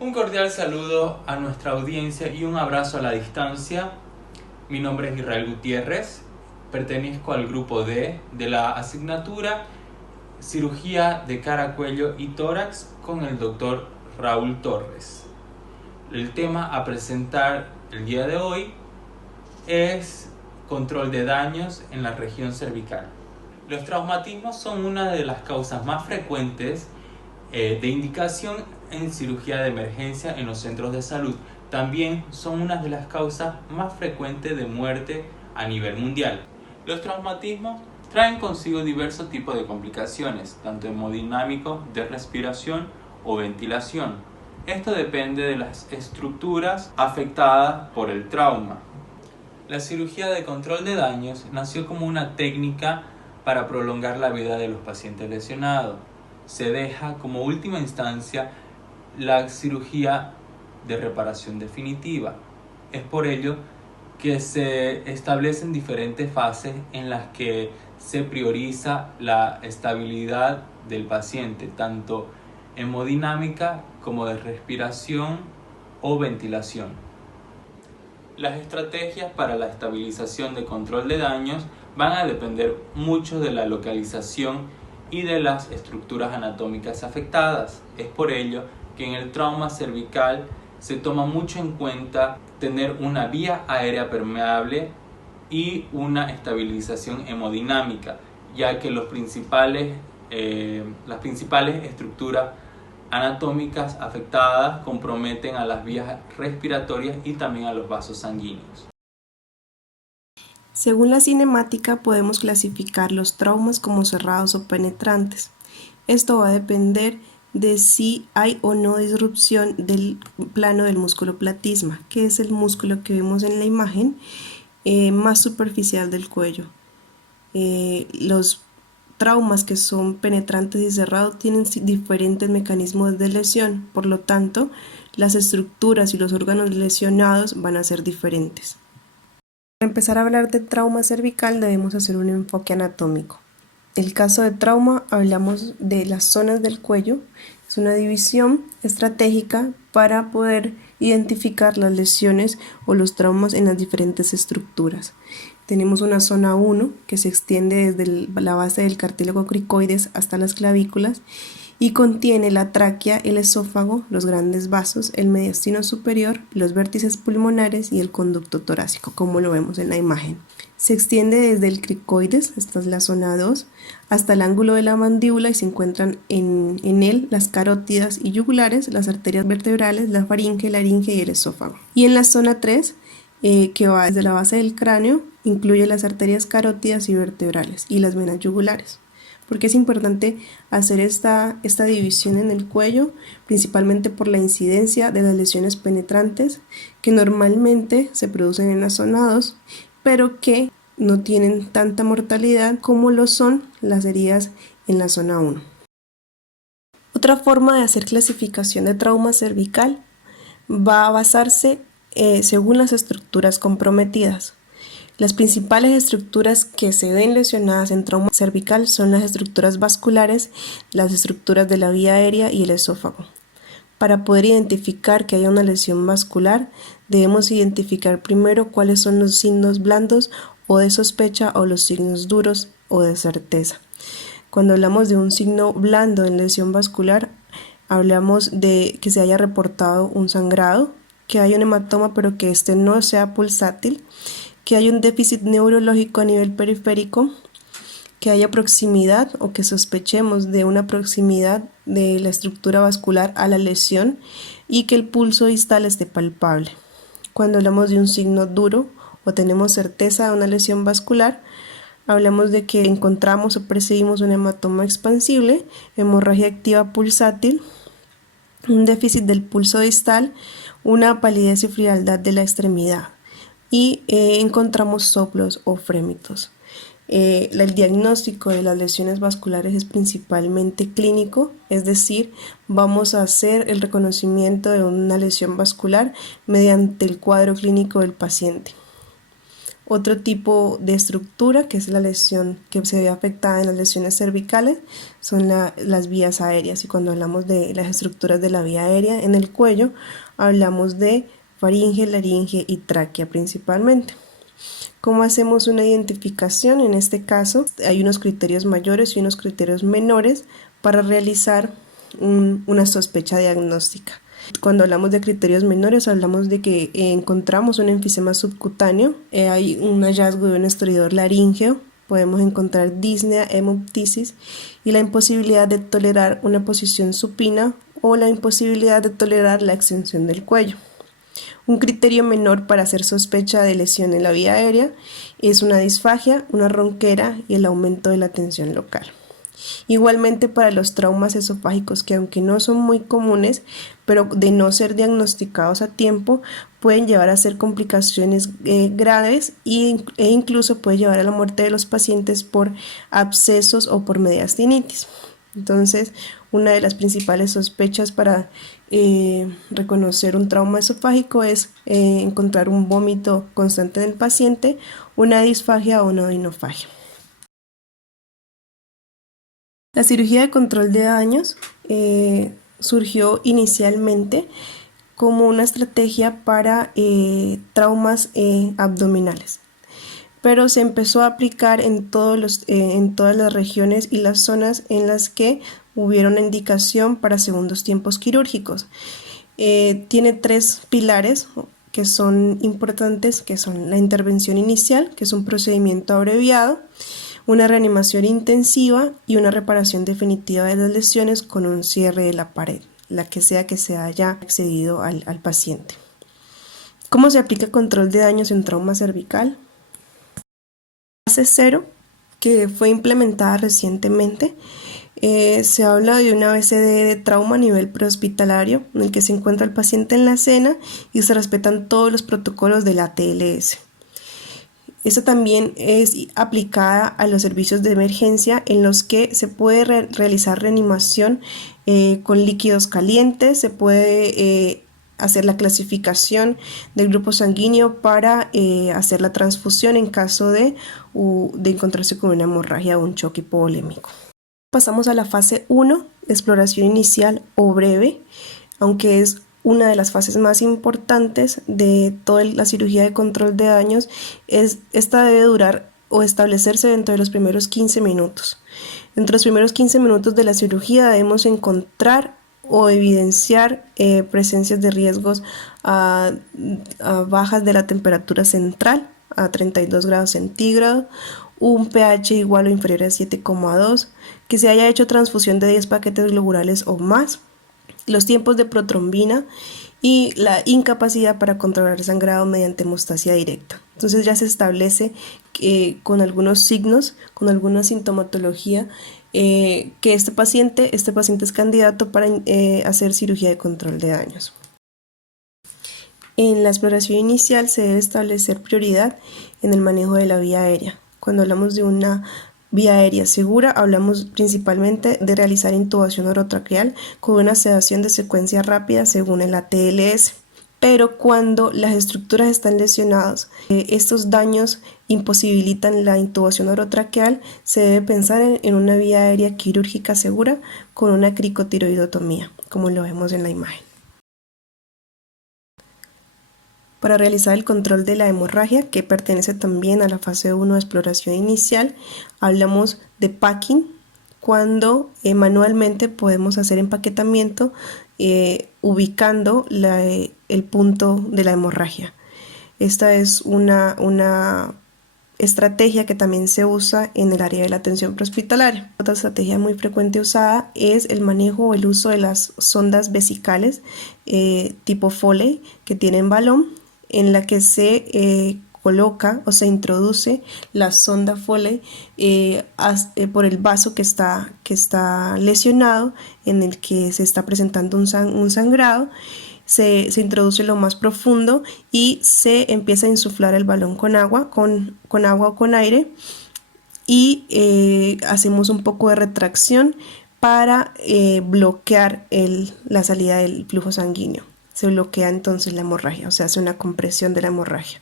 Un cordial saludo a nuestra audiencia y un abrazo a la distancia. Mi nombre es Israel Gutiérrez, pertenezco al grupo D de la asignatura Cirugía de cara, cuello y tórax con el doctor Raúl Torres. El tema a presentar el día de hoy es control de daños en la región cervical. Los traumatismos son una de las causas más frecuentes de indicación en cirugía de emergencia en los centros de salud. También son una de las causas más frecuentes de muerte a nivel mundial. Los traumatismos traen consigo diversos tipos de complicaciones, tanto hemodinámicos, de respiración o ventilación. Esto depende de las estructuras afectadas por el trauma. La cirugía de control de daños nació como una técnica para prolongar la vida de los pacientes lesionados. Se deja como última instancia la cirugía de reparación definitiva. Es por ello que se establecen diferentes fases en las que se prioriza la estabilidad del paciente, tanto hemodinámica como de respiración o ventilación. Las estrategias para la estabilización de control de daños van a depender mucho de la localización y de las estructuras anatómicas afectadas. Es por ello que en el trauma cervical se toma mucho en cuenta tener una vía aérea permeable y una estabilización hemodinámica, ya que las principales estructuras anatómicas afectadas comprometen a las vías respiratorias y también a los vasos sanguíneos. Según la cinemática podemos clasificar los traumas como cerrados o penetrantes. Esto va a depender de si hay o no disrupción del plano del músculo platisma, que es el músculo que vemos en la imagen más superficial del cuello. Los traumas que son penetrantes y cerrados tienen diferentes mecanismos de lesión, por lo tanto, las estructuras y los órganos lesionados van a ser diferentes. Para empezar a hablar de trauma cervical debemos hacer un enfoque anatómico. En el caso de trauma hablamos de las zonas del cuello, es una división estratégica para poder identificar las lesiones o los traumas en las diferentes estructuras. Tenemos una zona 1 que se extiende desde la base del cartílago cricoides hasta las clavículas y contiene la tráquea, el esófago, los grandes vasos, el mediastino superior, los vértices pulmonares y el conducto torácico, como lo vemos en la imagen. Se extiende desde el cricoides, esta es la zona 2, hasta el ángulo de la mandíbula y se encuentran en él las carótidas y yugulares, las arterias vertebrales, la faringe, laringe y el esófago. Y en la zona 3, que va desde la base del cráneo, incluye las arterias carótidas y vertebrales y las venas yugulares. Porque es importante hacer esta división en el cuello, principalmente por la incidencia de las lesiones penetrantes que normalmente se producen en la zona 2, pero que no tienen tanta mortalidad como lo son las heridas en la zona 1. Otra forma de hacer clasificación de trauma cervical va a basarse según las estructuras comprometidas. Las principales estructuras que se ven lesionadas en trauma cervical son las estructuras vasculares, las estructuras de la vía aérea y el esófago. Para poder identificar que haya una lesión vascular, debemos identificar primero cuáles son los signos blandos o de sospecha o los signos duros o de certeza. Cuando hablamos de un signo blando en lesión vascular, hablamos de que se haya reportado un sangrado, que haya un hematoma pero que este no sea pulsátil, que haya un déficit neurológico a nivel periférico, que haya proximidad o que sospechemos de una proximidad de la estructura vascular a la lesión y que el pulso distal esté palpable. Cuando hablamos de un signo duro o tenemos certeza de una lesión vascular, hablamos de que encontramos o percibimos un hematoma expansible, hemorragia activa pulsátil, un déficit del pulso distal, una palidez y frialdad de la extremidad. Y encontramos soplos o frémitos. El diagnóstico de las lesiones vasculares es principalmente clínico, es decir, vamos a hacer el reconocimiento de una lesión vascular mediante el cuadro clínico del paciente. Otro tipo de estructura, que es la lesión que se ve afectada en las lesiones cervicales, son las vías aéreas. Y cuando hablamos de las estructuras de la vía aérea en el cuello, hablamos de faringe, laringe y tráquea principalmente. ¿Cómo hacemos una identificación? En este caso, hay unos criterios mayores y unos criterios menores para realizar una sospecha diagnóstica. Cuando hablamos de criterios menores, hablamos de que encontramos un enfisema subcutáneo, hay un hallazgo de un estreador laríngeo, podemos encontrar disnea, hemoptisis y la imposibilidad de tolerar una posición supina o la imposibilidad de tolerar la extensión del cuello. Un criterio menor para hacer sospecha de lesión en la vía aérea es una disfagia, una ronquera y el aumento de la tensión local. Igualmente para los traumas esofágicos, que aunque no son muy comunes, pero de no ser diagnosticados a tiempo, pueden llevar a ser complicaciones graves e incluso puede llevar a la muerte de los pacientes por abscesos o por mediastinitis. Entonces, una de las principales sospechas para reconocer un trauma esofágico es encontrar un vómito constante en el paciente, una disfagia o una odinofagia. La cirugía de control de daños surgió inicialmente como una estrategia para traumas abdominales, pero se empezó a aplicar en todas las regiones y las zonas en las que hubiera una indicación para segundos tiempos quirúrgicos. Tiene 3 pilares que son importantes, que son la intervención inicial, que es un procedimiento abreviado, una reanimación intensiva y una reparación definitiva de las lesiones con un cierre de la pared, la que sea que se haya accedido al paciente. ¿Cómo se aplica control de daños en trauma cervical? Fase 0, que fue implementada recientemente, se habla de una BCD de trauma a nivel prehospitalario, en el que se encuentra el paciente en la escena y se respetan todos los protocolos del ATLS. Esta también es aplicada a los servicios de emergencia en los que se puede realizar reanimación con líquidos calientes, se puede hacer la clasificación del grupo sanguíneo para hacer la transfusión en caso de encontrarse con una hemorragia o un choque hipovolémico. Pasamos a la fase 1, exploración inicial o breve, aunque es una de las fases más importantes de toda la cirugía de control de daños. Esta debe durar o establecerse dentro de los primeros 15 minutos. Entre los primeros 15 minutos de la cirugía debemos encontrar o evidenciar presencias de riesgos a bajas de la temperatura central a 32 grados centígrados, un pH igual o inferior a 7,2, que se haya hecho transfusión de 10 paquetes globulares o más, los tiempos de protrombina y la incapacidad para controlar el sangrado mediante hemostasia directa. Entonces ya se establece con algunos signos, con alguna sintomatología, que este paciente es candidato para hacer cirugía de control de daños. En la exploración inicial se debe establecer prioridad en el manejo de la vía aérea. Cuando hablamos de una vía aérea segura, hablamos principalmente de realizar intubación orotraqueal con una sedación de secuencia rápida según el ATLS. Pero cuando las estructuras están lesionadas, estos daños imposibilitan la intubación orotraqueal, se debe pensar en una vía aérea quirúrgica segura con una cricotiroidotomía, como lo vemos en la imagen. Para realizar el control de la hemorragia, que pertenece también a la fase 1 de exploración inicial, hablamos de packing, cuando manualmente podemos hacer empaquetamiento ubicando el punto de la hemorragia. Esta es una estrategia que también se usa en el área de la atención prehospitalaria. Otra estrategia muy frecuente usada es el manejo o el uso de las sondas vesicales tipo Foley que tienen balón, en la que se coloca o se introduce la sonda Foley por el vaso que está lesionado, en el que se está presentando un sangrado. Se introduce lo más profundo y se empieza a insuflar el balón con agua o con aire, y hacemos un poco de retracción para bloquear la salida del flujo sanguíneo. Se bloquea entonces la hemorragia, o sea, hace una compresión de la hemorragia.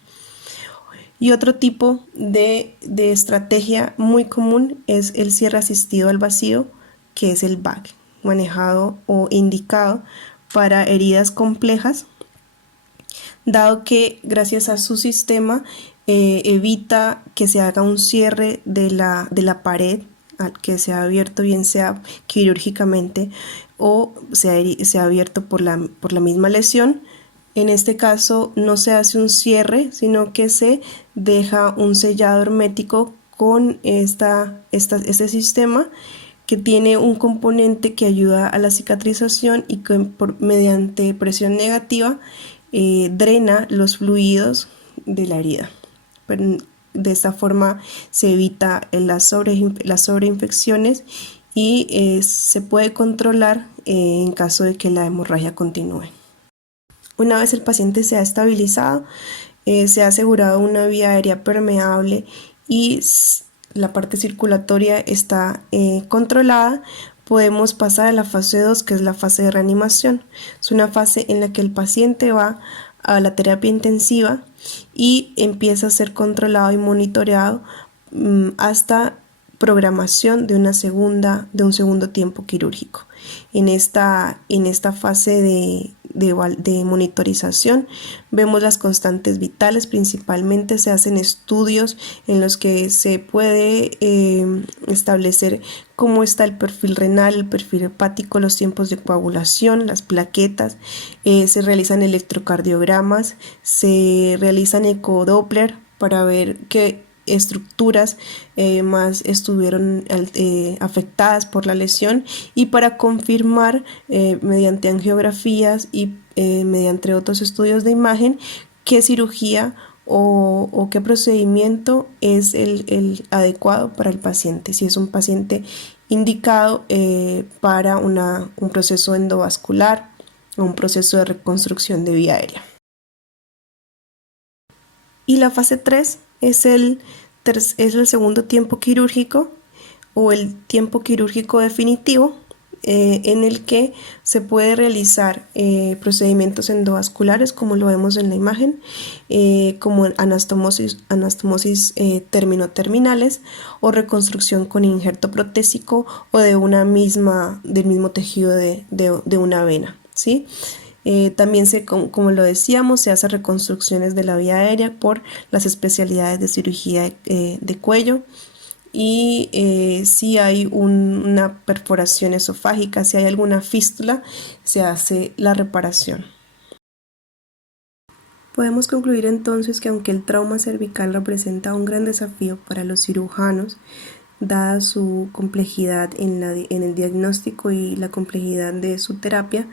Y otro tipo de estrategia muy común es el cierre asistido al vacío, que es el VAC, manejado o indicado para heridas complejas, dado que gracias a su sistema evita que se haga un cierre de la pared que se ha abierto, bien sea quirúrgicamente o se ha abierto por la misma lesión. En este caso no se hace un cierre, sino que se deja un sellado hermético con este sistema, que tiene un componente que ayuda a la cicatrización y que mediante presión negativa drena los fluidos de la herida. De esta forma se evita las sobreinfecciones y se puede controlar en caso de que la hemorragia continúe. Una vez el paciente se ha estabilizado, se ha asegurado una vía aérea permeable y la parte circulatoria está controlada, podemos pasar a la fase 2, que es la fase de reanimación. Es una fase en la que el paciente va a la terapia intensiva y empieza a ser controlado y monitoreado hasta programación de un segundo tiempo quirúrgico. En esta fase de monitorización vemos las constantes vitales. Principalmente se hacen estudios en los que se puede establecer cómo está el perfil renal, el perfil hepático, los tiempos de coagulación, las plaquetas, se realizan electrocardiogramas, se realizan ecodoppler para ver qué estructuras más estuvieron afectadas por la lesión, y para confirmar mediante angiografías y mediante otros estudios de imagen qué cirugía o qué procedimiento es el adecuado para el paciente, si es un paciente indicado para un proceso endovascular o un proceso de reconstrucción de vía aérea. Y la fase 3 es el segundo tiempo quirúrgico o el tiempo quirúrgico definitivo, en el que se puede realizar procedimientos endovasculares, como lo vemos en la imagen, como anastomosis terminoterminales, o reconstrucción con injerto protésico o del mismo tejido de una vena, ¿sí? También como lo decíamos, se hacen reconstrucciones de la vía aérea por las especialidades de cirugía de cuello, y si hay una perforación esofágica, si hay alguna fístula, se hace la reparación. Podemos concluir entonces que aunque el trauma cervical representa un gran desafío para los cirujanos, dada su complejidad en el diagnóstico y la complejidad de su terapia,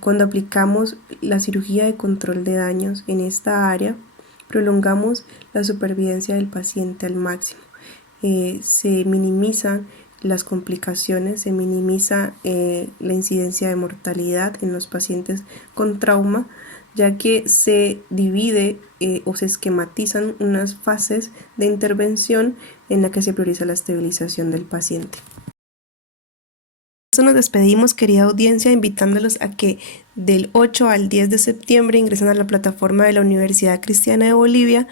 cuando aplicamos la cirugía de control de daños en esta área, prolongamos la supervivencia del paciente al máximo. Se minimizan las complicaciones, se minimiza la incidencia de mortalidad en los pacientes con trauma, ya que se divide o se esquematizan unas fases de intervención en la que se prioriza la estabilización del paciente. Nos despedimos, querida audiencia, invitándolos a que del 8 al 10 de septiembre ingresen a la plataforma de la Universidad Cristiana de Bolivia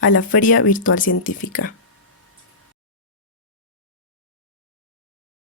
a la Feria Virtual Científica.